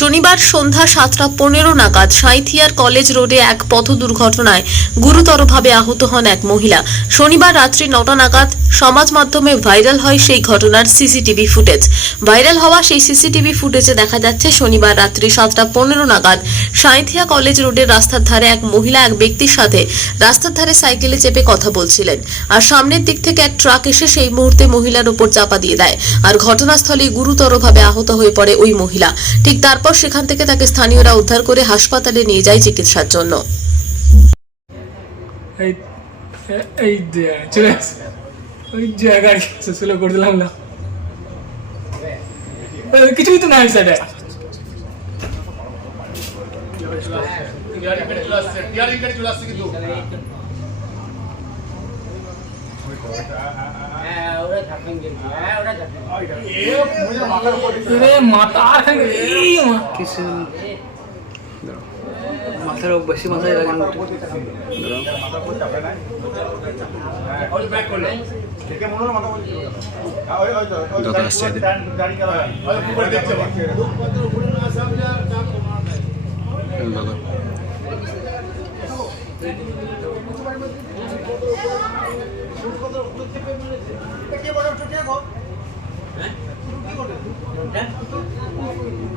শনিবার সন্ধ্যা ৭:১৫ নাগাদ সাঁইথিয়ার কলেজ রোডে এক পথ দুর্ঘটনায় গুরুতরভাবে আহত হন এক মহিলা। শনিবার রাত্রি ৯টা নাগাদ সমাজ মাধ্যমে ভাইরাল হয় সেই ঘটনার সিসিটিভি ফুটেজ। ভাইরাল হওয়া সেই সিসিটিভি ফুটেজে দেখা যাচ্ছে শনিবার রাত্রি ৭:১৫ নাগাদ সাঁইথিয়া কলেজ রোডের রাস্তার ধারে এক মহিলা এক ব্যক্তির সাথে রাস্তার ধারে সাইকেলে চেপে কথা বলছিলেন, আর সামনের দিক থেকে এক ট্রাক এসে সেই মুহূর্তে মহিলার উপর চাপা দিয়ে দেয়, আর ঘটনাস্থলে গুরুতরভাবে আহত হয়ে পড়ে ওই মহিলা। ঠিক তারপর সেখান থেকে তাকে স্থানীয়রা উদ্ধার করে হাসপাতালে নিয়ে যায় চিকিৎসার জন্য। কিছুই তো নাই সেটা। মাথার বেশি মাথায় লাগানো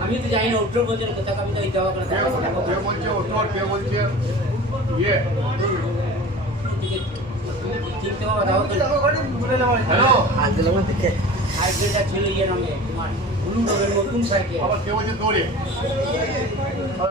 আমি তো জানি না উত্তর বলছে কথা, আমি তো এই দেওয়া করে ঠিক তো দাও হ্যালো আজ দিলাম না দেখে সাইকেলটা ছিল ইয়ে রঙে তোমার ব্লু রঙের নতুন সাইকেল আবার কেউ বলছে দৌড়ে